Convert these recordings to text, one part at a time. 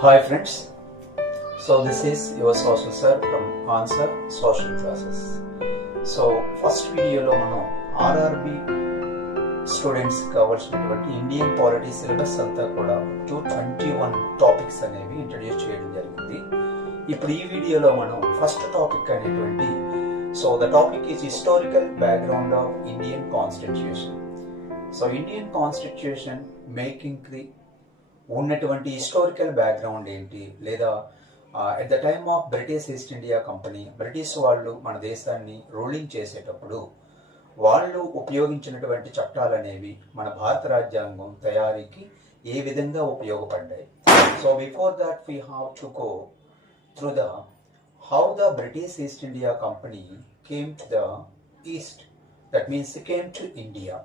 Hi friends, so this is your social sir from Answer Social Classes. So first వీడియోలో మనం RRB students కావాల్సినటువంటి Indian polity syllabus అంతా కూడా 221 topics అనేవి introduce చేయడం జరిగింది. ఇప్పుడు ఈ వీడియోలో మనం ఫస్ట్ టాపిక్ అనేటువంటి so the topic is historical background of Indian constitution. So Indian constitution making the ఉన్నటువంటి హిస్టారికల్ బ్యాక్గ్రౌండ్ ఏంటి, లేదా at the time of British East India Company, British వాళ్ళు మన దేశాన్ని రూలింగ్ చేసేటప్పుడు వాళ్ళు ఉపయోగించినటువంటి చట్టాలు అనేవి మన భారత రాజ్యాంగం తయారీకి ఏ విధంగా ఉపయోగపడ్డాయి. So before that we have to go through the how the British East India Company came to the east, that means came to India.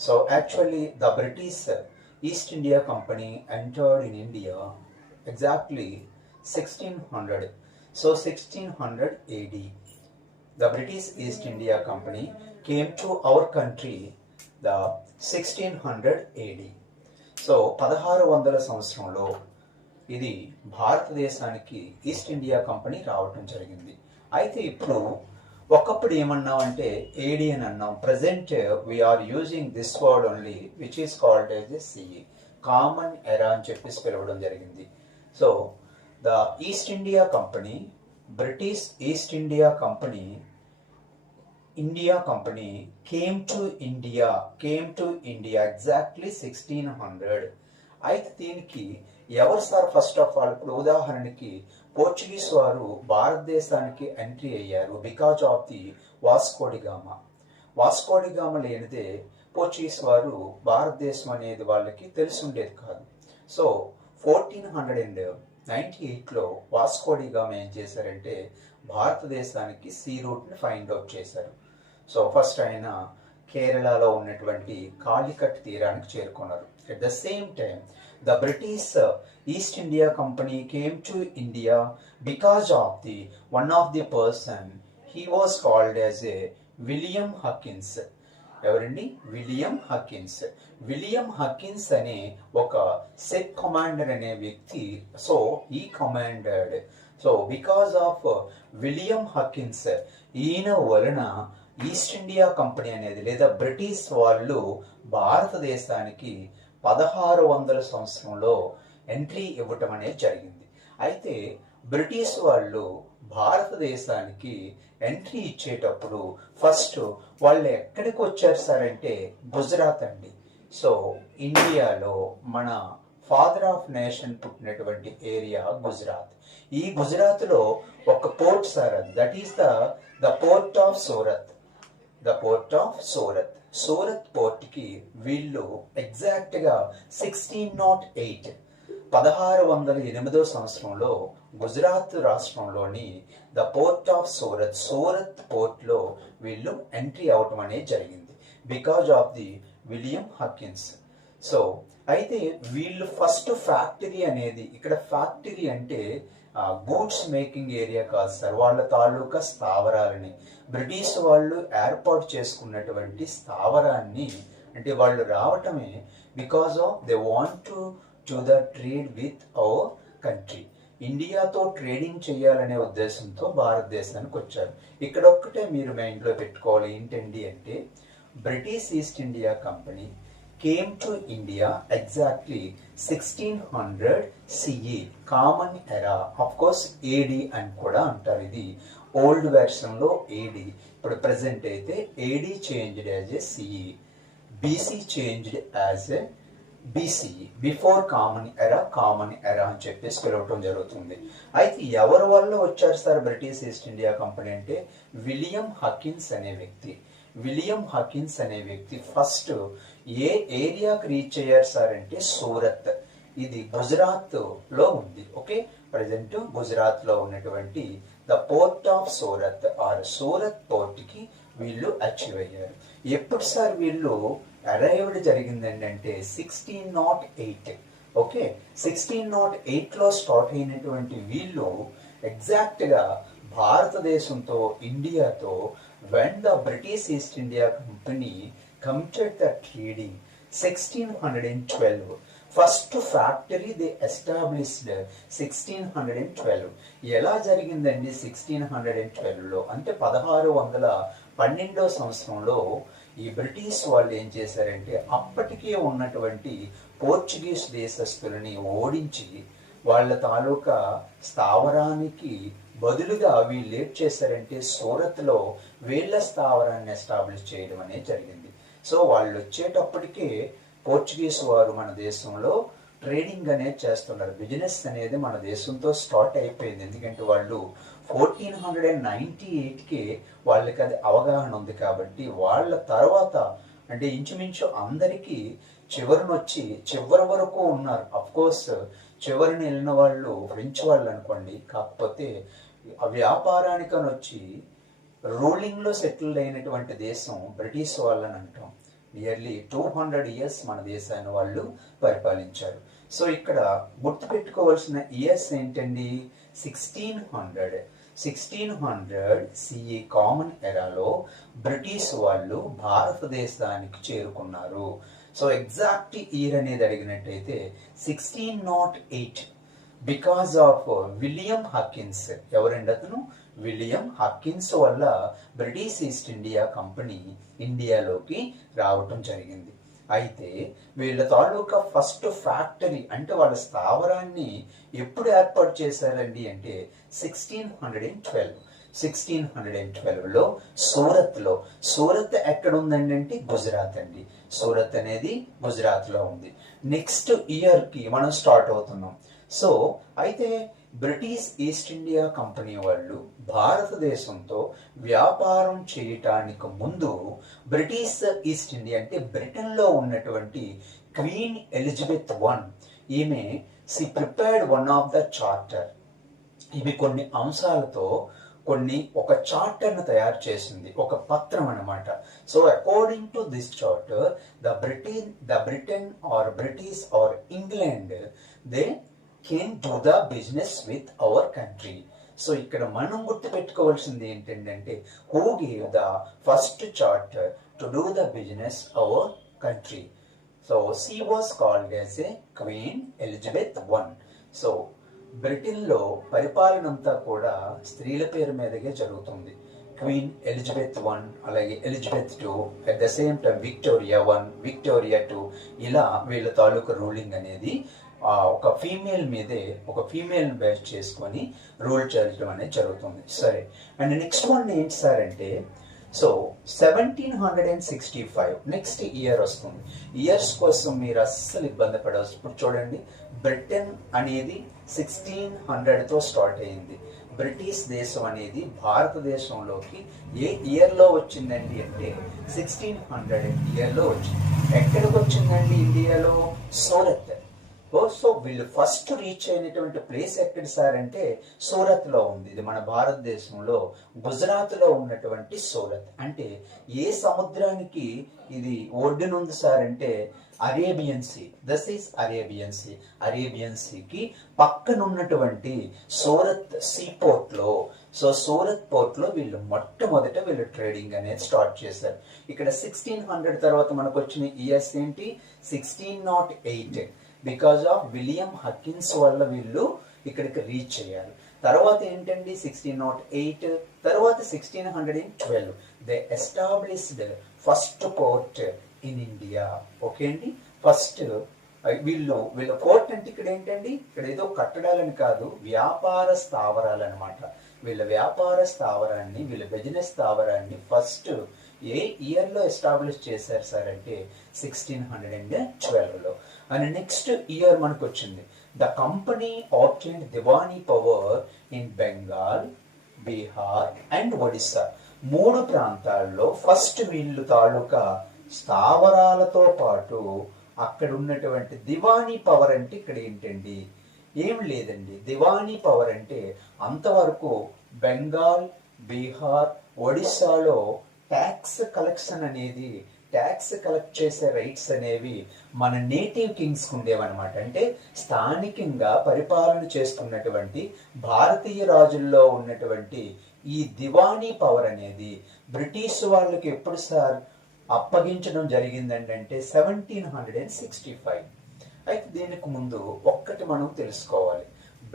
So actually the British East India Company entered in India exactly 1600. So 1600 AD. The British East India Company came to our country the 1600 AD. So 1600 సంవత్సరంలో ఇది భారతదేశానికి east India company రావటం జరిగింది. అయితే ఇప్పుడు ఒకప్పుడు ఏమన్నామంటే AD అని అన్నాం. Present we are using this word only which is called as a CE, common era అని చెప్పేసి పిలవడం జరిగింది. So the East India Company, British East India Company, India Company came to India exactly 1600. అయితే దీనికి ఎవరు సార్ ఫస్ట్ ఆఫ్ ఆల్, ఇప్పుడు ఉదాహరణకి Portuguese వారు భారతదేశానికి ఎంట్రీ అయ్యారు బికాజ్ ఆఫ్ ది వాస్కోడిగామా లేనిదే పోర్చుగీస్ వారు భారతదేశం అనేది వాళ్ళకి తెలిసి ఉండేది కాదు. సో 1498లో వాస్కోడిగామా ఏం చేశారంటే భారతదేశానికి సీ రూట్ని ఫైండ్ అవుట్ చేశారు. సో ఫస్ట్ ఆయన కేరళలో ఉన్నటువంటి కాలికట్ తీరానికి చేరుకున్నారు. At the same time, the British East India Company came to India because of the one of the person. He was called as a William Hawkins. ఎవరండి? William Hawkins అనే ఒక set commander అనే వ్యక్తి. సో ఈ కమాండర్డ్, so because of William Hawkins, ఈయన వలన east India company అనేది లేదా బ్రిటిష్ వాళ్ళు భారతదేశానికి 1600 సంవత్సరంలో ఎంట్రీ ఇవ్వటం అనేది జరిగింది. అయితే బ్రిటిష్ వాళ్ళు భారతదేశానికి ఎంట్రీ ఇచ్చేటప్పుడు ఫస్ట్ వాళ్ళు ఎక్కడికి వచ్చారు సార్ అంటే గుజరాత్ అండి. సో ఇండియాలో మన ఫాదర్ ఆఫ్ నేషన్ పుట్టినటువంటి ఏరియా గుజరాత్. ఈ గుజరాత్లో ఒక port sir, that is the port of Surat. Surat పోర్ట్కి వీళ్ళు ఎగ్జాక్ట్గా 1608 సంవత్సరంలో గుజరాత్ రాష్ట్రంలోని ద పోర్ట్ ఆఫ్ సూరత్ పోర్ట్లో వీళ్ళు ఎంట్రీ అవటం అనేది జరిగింది because of the William Hawkins. So అయితే వీళ్ళు ఫస్ట్ ఫ్యాక్టరీ అనేది, ఇక్కడ ఫ్యాక్టరీ అంటే గూడ్స్ మేకింగ్ ఏరియా కాదు సార్, వాళ్ళ తాలూకా స్థావరాలని బ్రిటిష్ వాళ్ళు ఏర్పాటు చేసుకున్నటువంటి స్థావరాన్ని, అంటే వాళ్ళు రావటమే because of they want to the trade with our country. ఇండియాతో ట్రేడింగ్ చేయాలనే ఉద్దేశంతో భారతదేశానికి వచ్చారు. ఇక్కడ ఒక్కటే మీరు మైండ్లో పెట్టుకోవాలి ఏంటండి అంటే British East India company came to India exactly 1600 CE, common era, of course AD అని కూడా అంటారు. ఇది ఓల్డ్ వెర్షన్ లో AD, ఇప్పుడు ప్రెసెంట్ అయితే AD changed as a CE, BC changed as a BCE, before common era అని చెప్పేసి పిలవటం జరుగుతుంది. అయితే ఎవరి వల్ల వచ్చారు sir British East India company అంటే విలియం హకిన్స్ అనే వ్యక్తి ఫస్ట్ ఏ ఏరియాకి రీచ్ అయ్యారు సార్ అంటే సూరత్. ఇది గుజరాత్ లో ఉంది. ఓకే, ప్రజెంట్ గుజరాత్ లో ఉన్నటువంటి the port of Surat or Surat port కి వీళ్ళు అచీవ్ అయ్యారు. ఎప్పుడు సార్ వీళ్ళు అరైవ్డ్ జరిగిందండి అంటే 1608. ఓకే, 1608లో స్టార్ట్ అయినటువంటి వీళ్ళు ఎగ్జాక్ట్ గా భారతదేశంతో ఇండియాతో when the British East India Company committed the trading 1612 first factory they established 1612. ఎలా జరిగిందండి 1612లో అంటే 1612వ సంవత్సరంలో ఈ బ్రిటిష్ వాళ్ళు ఏం చేశారంటే అప్పటికే ఉన్నటువంటి పోర్చుగీస్ దేశస్తులని ఓడించి వాళ్ళ తాలూకా స్థావరానికి బదులుగా వీళ్ళు ఏం చేశారంటే సూరత్లో వీళ్ళ స్థావరాన్ని ఎస్టాబ్లిష్ చేయడం అనేది జరిగింది. సో వాళ్ళు వచ్చేటప్పటికే పోర్చుగీస్ వారు మన దేశంలో ట్రేడింగ్ అనేది చేస్తున్నారు. బిజినెస్ అనేది మన దేశంతో స్టార్ట్ అయిపోయింది. ఎందుకంటే వాళ్ళు 1498కి వాళ్ళకి అది అవగాహన ఉంది కాబట్టి వాళ్ళ తర్వాత అంటే ఇంచుమించు అందరికీ చివరినొచ్చి చివరి వరకు ఉన్నారు. అఫ్ కోర్స్ చివరిని వెళ్ళిన వాళ్ళు ఫ్రెంచ్ వాళ్ళు అనుకోండి. కాకపోతే వ్యాపారానికని వచ్చి రూలింగ్లో సెటిల్డ్ అయినటువంటి దేశం బ్రిటిష్ వాళ్ళని అంటాం. నియర్లీ 200 years మన దేశాన్ని వాళ్ళు పరిపాలించారు. సో ఇక్కడ గుర్తుపెట్టుకోవాల్సిన ఇయర్స్ ఏంటండి 1600 సిఈ కామన్ ఎరాలో బ్రిటిష్ వాళ్ళు భారతదేశానికి చేరుకున్నారు. సో ఎగ్జాక్ట్ ఇయర్ అనేది అడిగినట్టయితే 1608 బికాస్ ఆఫ్ విలియం హాకిన్స్. ఎవరండి అతను? విలియం హాకిన్స్ వల్ల బ్రిటిష్ ఈస్ట్ ఇండియా కంపెనీ ఇండియాలోకి రావటం జరిగింది. అయితే వీళ్ళ తాలూకా ఫస్ట్ ఫ్యాక్టరీ అంటే వాళ్ళ స్థావరాన్ని ఎప్పుడు ఏర్పాటు చేశారండి అంటే 1612లో సూరత్లో. సూరత్ ఎక్కడ ఉందండి అంటే గుజరాత్ అండి. సూరత్ అనేది గుజరాత్లో ఉంది. నెక్స్ట్ ఇయర్కి మనం స్టార్ట్ అవుతున్నాం. సో అయితే బ్రిటిష్ ఈస్ట్ ఇండియా కంపెనీ వాళ్ళు భారతదేశంతో వ్యాపారం చేయటానికి ముందు బ్రిటిష్ ఈస్ట్ ఇండియా అంటే బ్రిటన్లో ఉన్నటువంటి క్వీన్ ఎలిజబెత్ I ఈమె prepared one of the charter. ఇవి కొన్ని అంశాలతో ఒక చార్టర్ను తయారు చేసింది, ఒక పత్రం అన్నమాట. So according to this charter the Britain or British or England they can do the business with our country. సో ఇక్కడ మనం గుర్తుపెట్టుకోవాల్సింది ఏంటంటే who gave the first charter to do the business our country. So she was called as a Queen Elizabeth I. So బ్రిటన్లో పరిపాలన అంతా కూడా స్త్రీల పేరు మీదగే జరుగుతుంది. క్వీన్ ఎలిజబెత్ I, అలాగే Elizabeth II, at the same time Victoria I, Victoria II, ఇలా వీళ్ళ తాలూకు రూలింగ్ అనేది ఒక ఫీమేల్ బేస్ చేసుకొని రూల్ చేయడం అనేది జరుగుతుంది. సరే, అండ్ నెక్స్ట్ వన్ ఏంటి సార్ అంటే సో 1765 నెక్స్ట్ ఇయర్ వస్తుంది. ఇయర్స్ కోసం మీరు అస్సలు ఇబ్బంది పడవచ్చు. ఇప్పుడు చూడండి, బ్రిటన్ అనేది 1600తో స్టార్ట్ అయింది. బ్రిటిష్ దేశం అనేది భారతదేశంలోకి ఏ ఇయర్లో వచ్చిందండి అంటే 1600 ఇయర్లో వచ్చింది. ఎక్కడికి వచ్చిందండి ఇండియాలో? సూరత్. సో వీళ్ళు ఫస్ట్ రీచ్ అయినటువంటి ప్లేస్ ఎక్కడ సార్ అంటే సూరత్లో ఉంది. ఇది మన భారతదేశంలో గుజరాత్లో ఉన్నటువంటి సూరత్. అంటే ఏ సముద్రానికి ఇది ఒడ్డునుంది సార్ అంటే Arabian sea. This is Arabian sea. Arabian సీకి పక్కనున్నటువంటి సూరత్ సీ పోర్ట్లో, సో సూరత్ పోర్ట్లో వీళ్ళు మొట్టమొదట ట్రేడింగ్ అనేది స్టార్ట్ చేశారు. ఇక్కడ 1600 తర్వాత మనకు వచ్చిన ఇయర్స్ ఏంటి? 1608 బికాజ్ ఆఫ్ విలియం హకిన్స్ వల్ల వీళ్ళు ఇక్కడికి రీచ్ అయ్యారు. తర్వాత ఏంటండి 1608 తర్వాత 1612 they established first port in India. Okay అండి, ఫస్ట్ వీళ్ళ పోర్ట్ అంటే ఇక్కడ ఏంటండి, ఇక్కడ ఏదో కట్టడాలని కాదు, వ్యాపార స్థావరాలు అనమాట. వీళ్ళ వ్యాపార స్థావరాన్ని, వీళ్ళ బిజినెస్ స్థావరాన్ని ఫస్ట్ ఏ ఇయర్లో ఎస్టాబ్లిష్ చేశారు సార్ అంటే 1612లో. అండ్ నెక్స్ట్ ఇయర్ మనకు వచ్చింది the company obtained Diwani power in Bengal, Bihar and Odisha. 3 ప్రాంతాల్లో ఫస్ట్ వీళ్ళు తాలూకా స్థావరాలతో పాటు అక్కడ ఉన్నటువంటి దివానీ పవర్ అంటే ఇక్కడ ఏంటండి, ఏం లేదండి. దివానీ పవర్ అంటే అంతవరకు బెంగాల్, బీహార్, ఒడిస్సాలో ట్యాక్స్ కలెక్షన్ అనేది, ట్యాక్స్ కలెక్ట్ చేసే రైట్స్ అనేవి మన నేటివ్ కింగ్స్ ఉండేవన్నమాట. అంటే స్థానికంగా పరిపాలన చేస్తున్నటువంటి భారతీయ రాజుల్లో ఉన్నటువంటి ఈ దివానీ పవర్ అనేది బ్రిటిష్ వాళ్ళకి ఎప్పుడు సార్ అప్పగించడం జరిగిందంటే 1765. అయితే దీనికి ముందు ఒక్కటి మనం తెలుసుకోవాలి.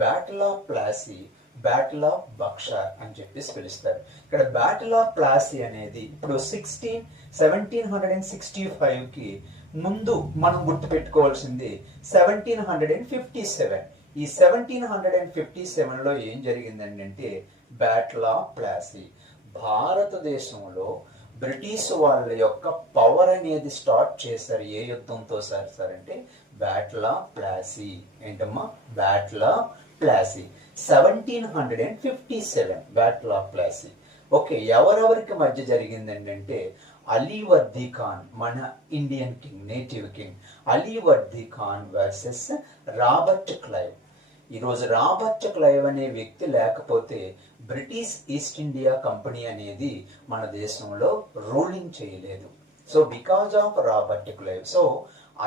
Battle of Plassey, battle of Buxar అని చెప్పేసి పిలుస్తారు. ఇక్కడ బ్యాటిల్ ఆఫ్ ప్లాసీ అనేది ఇప్పుడు 1765కి ముందు మనం గుర్తుపెట్టుకోవాల్సింది 1757. ఈ 1757లో ఏం జరిగిందంటే బ్యాటిల్ ఆఫ్ ప్లాసీ. భారతదేశంలో బ్రిటిష్ వాళ్ళ యొక్క పవర్ అనేది స్టార్ట్ చేశారు. ఏ యుద్ధంతో సార్ అంటే బ్యాటిల్ ఆఫ్ ప్లాసీ. ఏంటమ్మా? Battle of Plassey 1757 battle of Plassey. Okay, ఎవరెవరికి మధ్య జరిగిందంటే అలీవర్దీ ఖాన్, మన Indian king, native king Alivardi Khan versus Robert Clive. ఈరోజు రాబర్ట్ క్లైవ్ అనే వ్యక్తి లేకపోతే బ్రిటిష్ ఈస్ట్ ఇండియా కంపెనీ అనేది మన దేశంలో రూలింగ్ చేయలేదు. So because of Robert Clive, so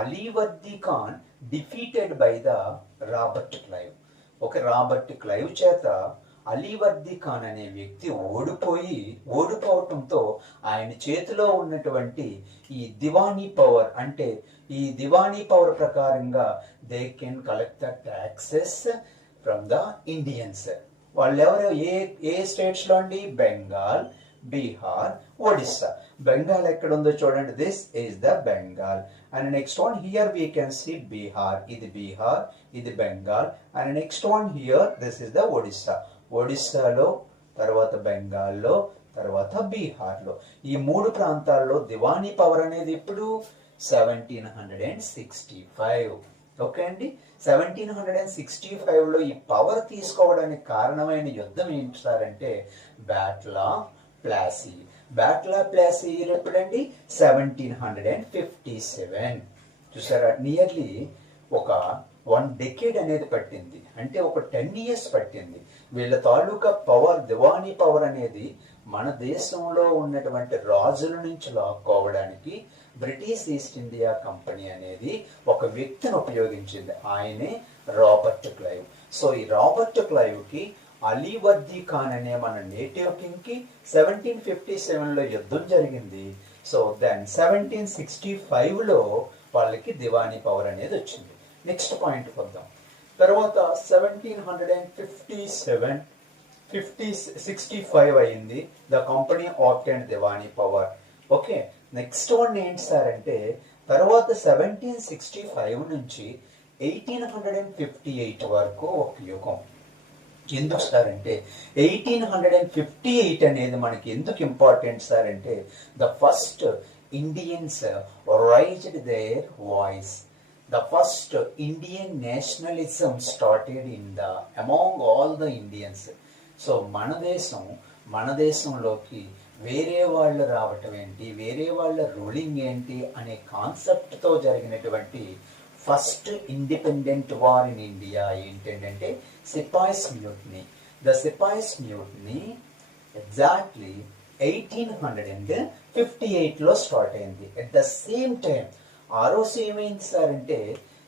Alivardi Khan defeated by the Robert Clive. ఒక రాబర్ట్ క్లైవ్ చేత అలీవర్దీ ఖాన్ అనే వ్యక్తి ఓడిపోవటంతో ఆయన చేతిలో ఉన్నటువంటి ఈ దివానీ పవర్, అంటే ఈ దివానీ పవర్ ప్రకారంగా they can collect the taxes from the Indians. వాళ్ళెవరు? ఏ స్టేట్స్ లో అండి? బెంగాల్, బీహార్, ఒడిస్సా. బెంగాల్ ఎక్కడ ఉందో చూడండి, this is the Bengal. And next one here we can see Bihar. ఇది బీహార్, ఇది Bengal. And next one here this is the Odisha. ఒడిస్సాలో, తర్వాత బెంగాల్లో, తర్వాత బీహార్లో, ఈ మూడు ప్రాంతాల్లో దివానీ పవర్ అనేది ఇప్పుడు 1765. ఓకే అండి, 1765లో ఈ పవర్ తీసుకోవడానికి కారణమైన యుద్ధం ఏంటి సార్ అంటే battle of Plassey. Battle of Plassey ఎప్పుడండి? 1757. చూసారా, నియర్లీ ఒక 1 decade అనేది పట్టింది. అంటే ఒక 10 years పట్టింది. వీళ్ళ తాలూకా పవర్, దివానీ పవర్ అనేది మన దేశంలో ఉన్నటువంటి రాజుల నుంచి లాక్కోవడానికి బ్రిటిష్ ఈస్ట్ ఇండియా కంపెనీ అనేది ఒక వ్యక్తిని ఉపయోగించింది. ఆయనే రాబర్ట్ క్లైవ్. సో ఈ రాబర్ట్ క్లైవ్ కి అలీవర్దీ ఖాన్ అనే మన నేటివ్ కింగ్ కి 1757లో యుద్ధం జరిగింది. సో దెన్ 1765లో వాళ్ళకి దివానీ పవర్ అనేది వచ్చింది. నెక్స్ట్ పాయింట్ వద్దాం. తర్వాత 1765 అయింది. The company obtained Diwani power. Okay, next one ఏంటి సార్ అంటే తర్వాత 1765 నుంచి 1858 వరకు ఒక యుగం. ఎందుకు సార్ అంటే 1858 అనేది మనకి ఎందుకు ఇంపార్టెంట్ సార్ అంటే the first Indians raised their voice. The first Indian nationalism started in the among all the Indians. So మన దేశంలోకి వేరే వాళ్ళు రావటం ఏంటి, వేరే వాళ్ళ రూలింగ్ ఏంటి అనే కాన్సెప్ట్తో జరిగినటువంటి first independent war in India ఏంటంటే sepoys mutiny. The sepoys mutiny exactly 1858లో స్టార్ట్ అయింది. ఎట్ ద సేమ్ టైం ఆ రోజు ఏమైంది సార్ అంటే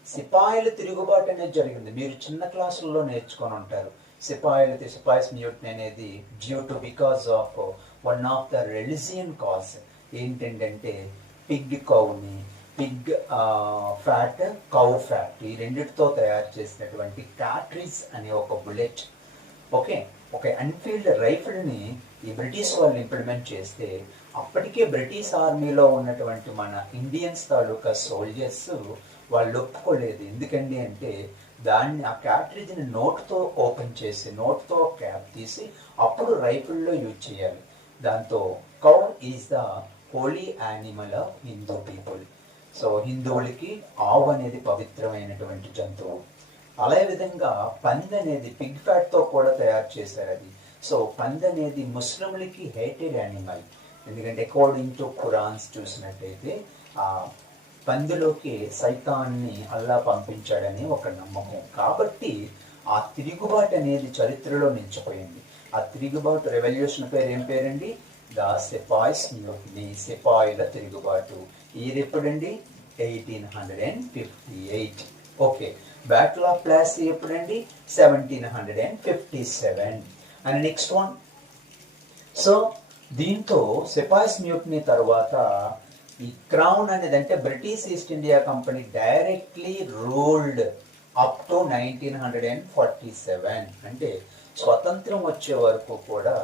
సిపాయిల తిరుగుబాటు అనేది జరిగింది. మీరు చిన్న క్లాసుల్లో నేర్చుకొని ఉంటారు. సిపాయిస్ మ్యూటనీ అనేది due to because of one of the religion cause. ఏంటంటే పిగ్ ఫ్యాట్, కౌ ఫ్యాట్, ఈ రెండిటితో తయారు చేసినటువంటి కార్ట్రిడ్జ్ అనే ఒక బుల్లెట్. ఓకే, ఒక ఎన్ఫీల్డ్ రైఫిల్ని ఈ బ్రిటిష్ వాళ్ళు ఇంప్లిమెంట్ చేస్తే అప్పటికే బ్రిటిష్ ఆర్మీలో ఉన్నటువంటి మన ఇండియన్స్ తాలూకా సోల్జర్స్ వాళ్ళు ఒప్పుకోలేదు. ఎందుకండి అంటే దాన్ని ఆ క్యాట్రిడ్జ్ని నోట్తో ఓపెన్ చేసి నోట్తో క్యాప్ తీసి అప్పుడు రైఫిల్లో యూజ్ చేయాలి. దాంతో cow is the holy animal of Hindu people. So హిందువులకి ఆవు అనేది పవిత్రమైనటువంటి జంతువు. అదే విధంగా పంది అనేది పిగ్ ఫ్యాట్తో కూడా తయారు చేశారు అది. సో పంది అనేది ముస్లింలకి హేటెడ్ యానిమల్. ఎందుకంటే అకార్డింగ్ టు ఖురాన్స్ చూసినట్టయితే ఆ పందిలోకి సైతాన్ని అల్లా పంపించాడని ఒక నమ్మకం. కాబట్టి ఆ తిరుగుబాటు అనేది చరిత్రలో నిలిచిపోయింది. ఆ తిరుగుబాటు రెవల్యూషన్ పేరు ఏం పేరండి? ద సిపాయిస్ మ్యూటనీ, సిపాయిల తిరుగుబాటు. ఇది ఎప్పుడండి? 1858. ఓకే, బ్యాటిల్ ఆఫ్ ప్లాసీ ఎప్పుడండి? 1757. And next one. సో దీంతో సిపాయిస్ మ్యూటనీ తర్వాత ఈ క్రౌన్ అనేది అంటే British East India company directly ruled up to 1947. అంటే స్వతంత్రం వచ్చే వరకు కూడా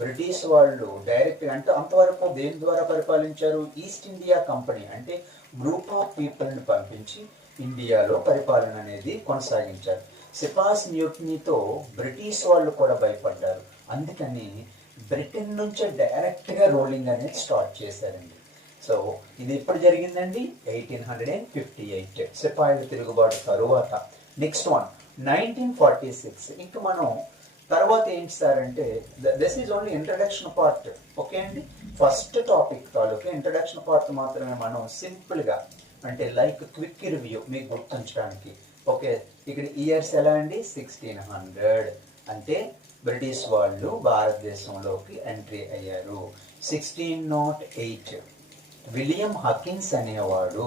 బ్రిటిష్ వాళ్ళు డైరెక్ట్గా అంటే అంతవరకు దేని ద్వారా పరిపాలించారు? ఈస్ట్ ఇండియా కంపెనీ అంటే గ్రూప్ ఆఫ్ పీపుల్ని పంపించి ఇండియాలో పరిపాలన అనేది కొనసాగించారు. సిపాస్ మ్యూటనీతో బ్రిటిష్ వాళ్ళు కూడా భయపడ్డారు. అందుకని బ్రిటన్ నుంచే డైరెక్ట్గా రూలింగ్ అనేది స్టార్ట్ చేశారండి. సో ఇది ఎప్పుడు జరిగిందండి? 1858 సిపాయిల తిరుగుబాటు తరువాత. Next one 1946. ఇంకా మనం తర్వాత ఏంటి సార్ అంటే this is only introduction part. Okay అండి, ఫస్ట్ టాపిక్ తాలూకా ఇంట్రడక్షన్ పార్ట్ మాత్రమే మనం సింపుల్గా అంటే లైక్ క్విక్ రివ్యూ మీకు గుర్తుంచడానికి. ఓకే, ఇక్కడ ఇయర్స్ ఎలా అండి? 1600 అంటే బ్రిటిష్ వాళ్ళు భారతదేశంలోకి ఎంట్రీ అయ్యారు. 1608 విలియం హకిన్స్ అనేవాడు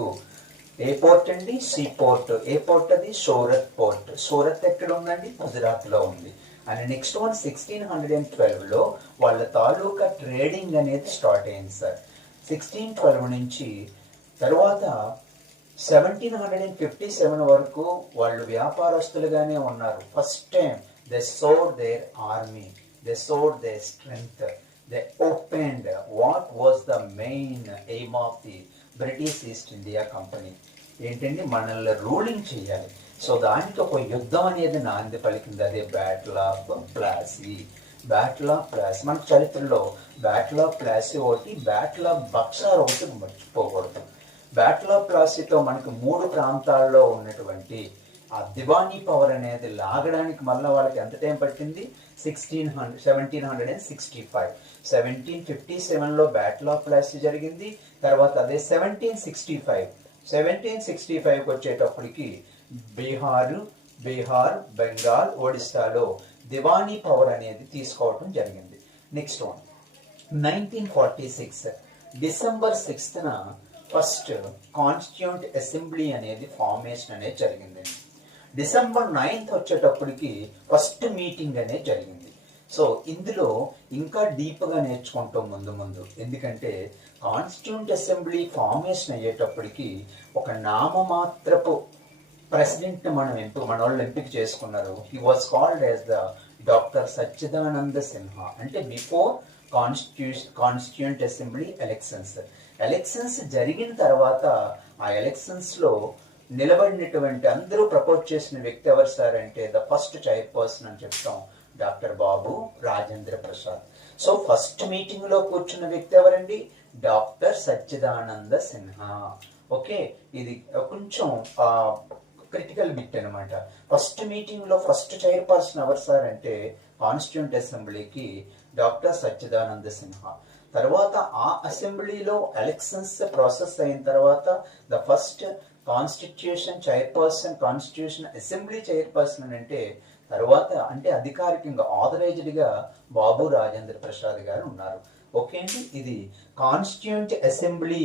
ఏ పోర్ట్ అండి? Sea port. ఏ పోర్ట్ అది? సూరత్ పోర్ట్. సూరత్ ఎక్కడ ఉందండి? గుజరాత్లో ఉంది. అండ్ నెక్స్ట్ వన్ 1612లో వాళ్ళ తాలూకా ట్రేడింగ్ అనేది స్టార్ట్ అయింది సార్. 1612 నుంచి తర్వాత 1757 వరకు వాళ్ళు వ్యాపారస్తులుగానే ఉన్నారు. First time they showed their army, they showed their strength, they opened what was the main aim of the British East India company. ఏంటండి? మనల్ని రూలింగ్ చేయాలి. సో దానికి ఒక యుద్ధం అనేది నాంది పలికింది. అదే battle of Plassey. Battle of Plassey మన చరిత్రలో బ్యాటిల్ ఆఫ్ ప్లాసీ ఒకటి, బ్యాటిల్ ఆఫ్ బక్సార్ ఒకటి మర్చిపోకూడదు. బ్యాటిల్ ఆఫ్ ప్లాసీతో మనకి 3 ప్రాంతాల్లో ఉన్నటువంటి ఆ దివానీ పవర్ అనేది లాగడానికి మళ్ళీ వాళ్ళకి ఎంత టైం పట్టింది? 1765. 1757లో బ్యాటిల్ ఆఫ్ ప్లాసీ జరిగింది. తర్వాత అదే 1765కి వచ్చేటప్పటికి బీహార్, బెంగాల్, ఒడిస్సాలో దివానీ పవర్ అనేది తీసుకోవడం జరిగింది. నెక్స్ట్ వన్ 1946 డిసెంబర్ 6న ఫస్ట్ కాన్స్టిట్యూంట్ అసెంబ్లీ అనేది ఫార్మేషన్ అనేది జరిగిందండి. డిసెంబర్ 9th వచ్చేటప్పటికి ఫస్ట్ మీటింగ్ అనేది జరిగింది. సో ఇందులో ఇంకా డీప్గా నేర్చుకుంటాం ముందు. ఎందుకంటే కాన్స్టిట్యూంట్ అసెంబ్లీ ఫార్మేషన్ అయ్యేటప్పటికి ఒక నామమాత్రపు ప్రెసిడెంట్ మన వాళ్ళు ఎంపిక చేసుకున్నారు. He was called as the doctor Sachchidananda Sinha. అంటే బిఫోర్ కాన్స్టిట్యూంట్ అసెంబ్లీ ఎలక్షన్స్ జరిగిన తర్వాత ఆ ఎలక్షన్స్లో నిలబడినటువంటి అందరూ ప్రపోజ్ చేసిన వ్యక్తి ఎవరు సార్ అంటే ద ఫస్ట్ చైర్పర్సన్ అని చెప్తాం, doctor Babu Rajendra Prasad. So first meeting లో కూర్చున్న వ్యక్తి ఎవరండి? డాక్టర్ సచ్చిదానంద సిన్హా. ఓకే, ఇది కొంచెం క్రిటికల్ బిట్ అనమాట. ఫస్ట్ మీటింగ్ లో ఫస్ట్ చైర్పర్సన్ ఎవరు సార్ అంటే కాన్స్టిట్యూంట్ అసెంబ్లీకి డాక్టర్ సచ్చిదానంద సిన్హా. తర్వాత ఆ అసెంబ్లీలో ఎలక్షన్స్ ప్రాసెస్ అయిన తర్వాత the first constitution assembly chairperson అంటే తర్వాత అంటే అధికారికంగా ఆథరైజ్డ్గా బాబు రాజేంద్ర ప్రసాద్ గారు ఉన్నారు. ఓకే అండి, ఇది కాన్స్టిట్యూంట్ అసెంబ్లీ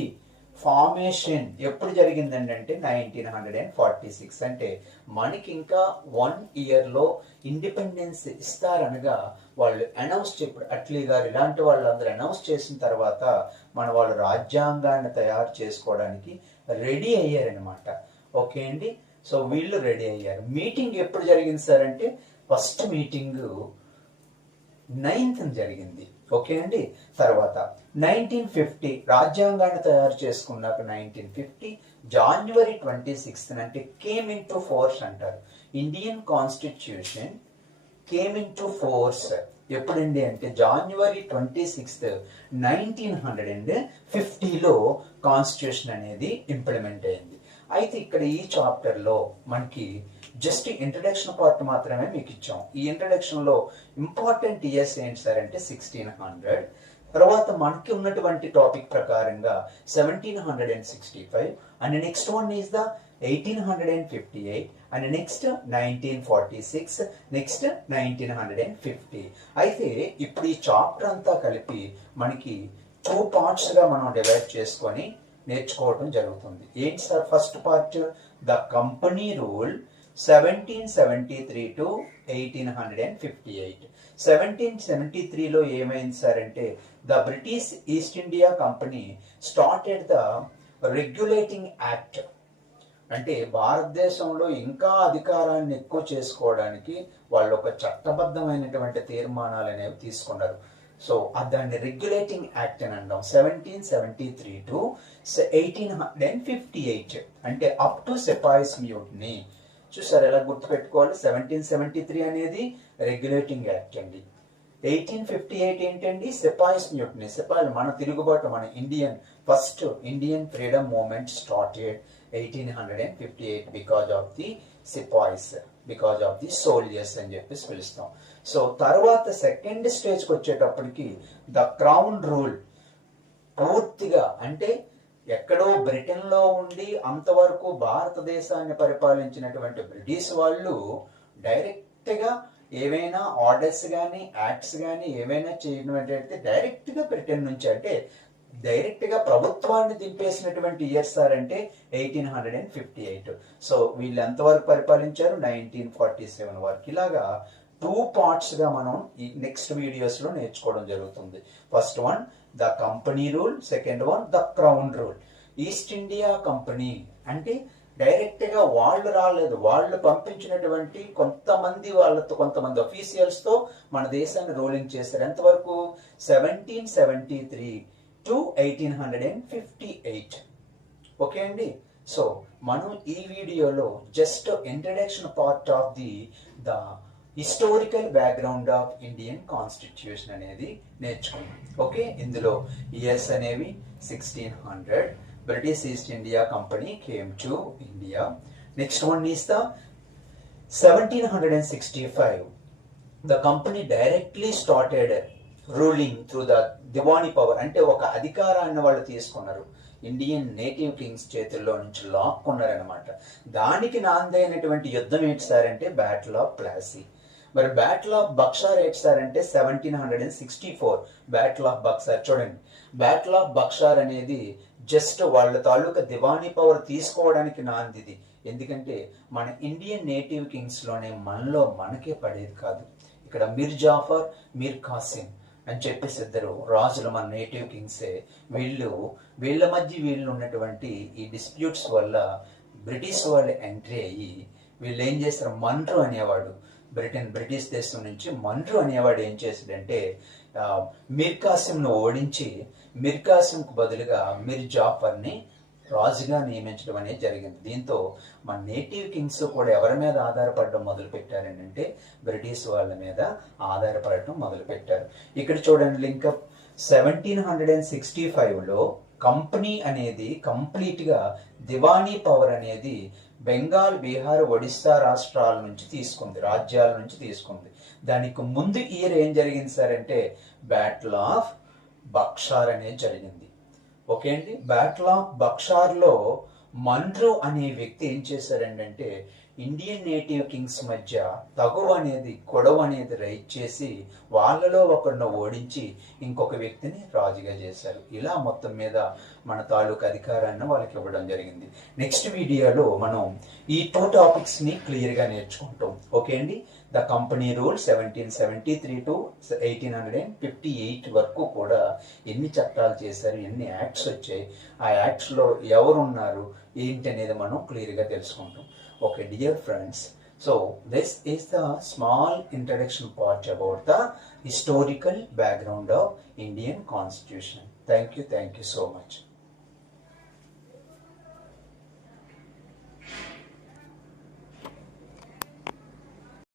ఫార్మేషన్ ఎప్పుడు జరిగిందండి అంటే 1946. అంటే మనకి ఇంకా 1 yearలో ఇండిపెండెన్స్ ఇస్తారనగా వాళ్ళు అనౌన్స్ చెప్పారు. అట్లీ గారు ఇలాంటి వాళ్ళందరూ అనౌన్స్ చేసిన తర్వాత మన వాళ్ళు రాజ్యాంగాన్ని తయారు చేసుకోవడానికి రెడీ అయ్యారనమాట. ఓకే అండి, సో వీళ్ళు రెడీ అయ్యారు. మీటింగ్ ఎప్పుడు జరిగింది సార్ అంటే ఫస్ట్ మీటింగ్ 9th జరిగింది. ఓకే అండి, తర్వాత 1950 రాజ్యాంగాన్ని తయారు చేసుకున్నాక 1950 January 26th అంటే కేమ్ ఇన్ టు ఫోర్స్ అంటారు. Indian constitution came in to force ఎప్పుడండి అంటే January 26th 1950లో కాన్స్టిట్యూషన్ అనేది ఇంప్లిమెంట్ అయింది. అయితే ఇక్కడ ఈ చాప్టర్లో మనకి జస్ట్ ఇంట్రడక్షన్ పార్ట్ మాత్రమే మీకు ఇచ్చాం. ఈ ఇంట్రడక్షన్లో ఇంపార్టెంట్ ఇయర్స్ ఏంటి సార్ అంటే 1600. తర్వాత మనకి ఉన్నటువంటి టాపిక్ ప్రకారంగా 1765 and next one is the 1858 and next 1946 next 1950. అయితే ఇప్పుడు ఈ చాప్టర్ అంతా కలిపి మనకి 2 partsగా మనం డివైడ్ చేసుకొని నేర్చుకోవడం జరుగుతుంది. ఏంటి sir first part? The company rule 1773 to 1858. 1773లో ఏమైంది సార్ అంటే the British East India Company started the Regulating Act. అంటే భారతదేశంలో ఇంకా అధికారాన్ని ఎక్కువ చేసుకోవడానికి వాళ్ళు ఒక చట్టబద్ధమైనటువంటి తీర్మానాలు అనేవి తీసుకున్నారు. సో దాన్ని రెగ్యులేటింగ్ యాక్ట్ అని అంటాం. 1773 to 1858 అంటే అప్ టు సెపాయిస్ మ్యూట్నీ. చూసారు ఎలా గుర్తుపెట్టుకోవాలి? 1773 అనేది రెగ్యులేటింగ్ యాక్ట్ అండి. 1858 ఏంటండి? సెపాయిస్ మ్యూట్నీ. సెపాయిస్ మన తిరుగుబాటు, మన first Indian freedom movement started 1858 because of the sepoys, because of the soldiers అని చెప్పేసి పిలుస్తాం. సో తర్వాత సెకండ్ స్టేజ్కి వచ్చేటప్పటికి ద క్రౌన్ రూల్ పూర్తిగా, అంటే ఎక్కడో బ్రిటన్లో ఉండి అంతవరకు భారతదేశాన్ని పరిపాలించినటువంటి బ్రిటిష్ వాళ్ళు డైరెక్ట్గా ఏవైనా ఆర్డర్స్ కానీ యాక్ట్స్ కానీ ఏవైనా చేయడం డైరెక్ట్గా బ్రిటన్ నుంచి, అంటే డైరెక్ట్గా ప్రభుత్వాన్ని దింపేసినటువంటి ఇయర్స్ సార్ అంటే 1858. సో వీళ్ళు ఎంతవరకు పరిపాలించారు? 1947 వరకు. ఇలాగా 2 పార్ట్స్గా మనం ఈ నెక్స్ట్ వీడియోస్లో నేర్చుకోవడం జరుగుతుంది. First one the company rule, second one the crown rule. East India company అంటే డైరెక్ట్గా వాళ్ళు రాలేదు, వాళ్ళు పంపించినటువంటి కొంతమంది అఫీషియల్స్తో మన దేశాన్ని రూలింగ్ చేశారు. ఎంతవరకు? 1773 to 1858. ఓకే అండి. సో మనం ఈ వీడియోలో just introduction part of the historical background of Indian constitution అనేది నేర్చుకున్నాం. ఓకే, ఇందులో ఇయర్స్ అనేవి 1600 British East India Company came to India. Next one is the 1765 the company directly started ruling through the Diwani power. అంటే ఒక అధికారాన్ని వాళ్ళు తీసుకున్నారు, Indian native Kings చేతుల్లో నుంచి లాక్కున్నారనమాట. దానికి నాందైనటువంటి యుద్ధం ఏంటి సార్ అంటే బ్యాటిల్ ఆఫ్ ప్లాసీ. మరి బ్యాటిల్ ఆఫ్ బక్సార్ ఏంటి సార్ అంటే 1764 బ్యాటిల్ ఆఫ్ బక్సార్. చూడండి, బ్యాటిల్ ఆఫ్ బక్సార్ అనేది జస్ట్ వాళ్ళ తాలూకా దివానీ పవర్ తీసుకోవడానికి నాందిది. ఎందుకంటే మన ఇండియన్ నేటివ్ కింగ్స్ లోనే మనకే పడేది కాదు. ఇక్కడ మీర్ జాఫర్, మీర్ కాసిం అని చెప్పేసి ఇద్దరు రాజులు, మన నేటివ్ కింగ్సే. వీళ్ళ మధ్య ఉన్నటువంటి ఈ డిస్ప్యూట్స్ వల్ల బ్రిటిష్ వాళ్ళు ఎంట్రీ అయ్యి వీళ్ళు ఏం చేస్తారు? మన్రో అనేవాడు, బ్రిటిష్ దేశం నుంచి మన్రో అనేవాడు ఏం చేశాడంటే మీర్ కాసింను ఓడించి మీర్ కాసింకు బదులుగా మీర్ జాఫర్ని రాజుగా నియమించడం అనేది జరిగింది. దీంతో మన నేటివ్ కింగ్స్ కూడా ఎవరి మీద ఆధారపడడం మొదలు పెట్టారంటే బ్రిటిష్ వాళ్ళ మీద ఆధారపడటం మొదలు పెట్టారు. ఇక్కడ చూడండి లింకప్. 1765లో కంపెనీ అనేది కంప్లీట్ గా దివానీ పవర్ అనేది బెంగాల్, బీహార్, ఒడిస్సా రాష్ట్రాల నుంచి తీసుకుంది, రాజ్యాల నుంచి తీసుకుంది. దానికి ముందు ఇయర్ ఏం జరిగింది సార్ అంటే బ్యాటిల్ ఆఫ్ బక్సార్ అనేది జరిగింది. ఓకే అండి. బ్యాటిల్ ఆఫ్ బక్సార్ లో మన్రో అనే వ్యక్తి ఏం చేశారంటే ఇండియన్ నేటివ్ కింగ్స్ మధ్య గొడవ అనేది రైజ్ చేసి వాళ్ళలో ఒకరిని ఓడించి ఇంకొక వ్యక్తిని రాజుగా చేశారు. ఇలా మొత్తం మీద మన తాలూకు అధికారాన్ని వాళ్ళకి ఇవ్వడం జరిగింది. నెక్స్ట్ వీడియోలో మనం ఈ 2 టాపిక్స్ ని క్లియర్ గా నేర్చుకుంటాం. ఓకే అండి. ద కంపెనీ రూల్ 1773 to 1858 వరకు కూడా ఎన్ని చట్టాలు చేశారు, ఎన్ని యాక్ట్స్ వచ్చాయి, ఆ యాక్ట్స్ లో ఎవరు ఉన్నారు ఏంటి అనేది మనం క్లియర్ గా తెలుసుకుంటాం. Okay, dear friends, so this is the small introduction part about the historical background of Indian Constitution. Thank you so much.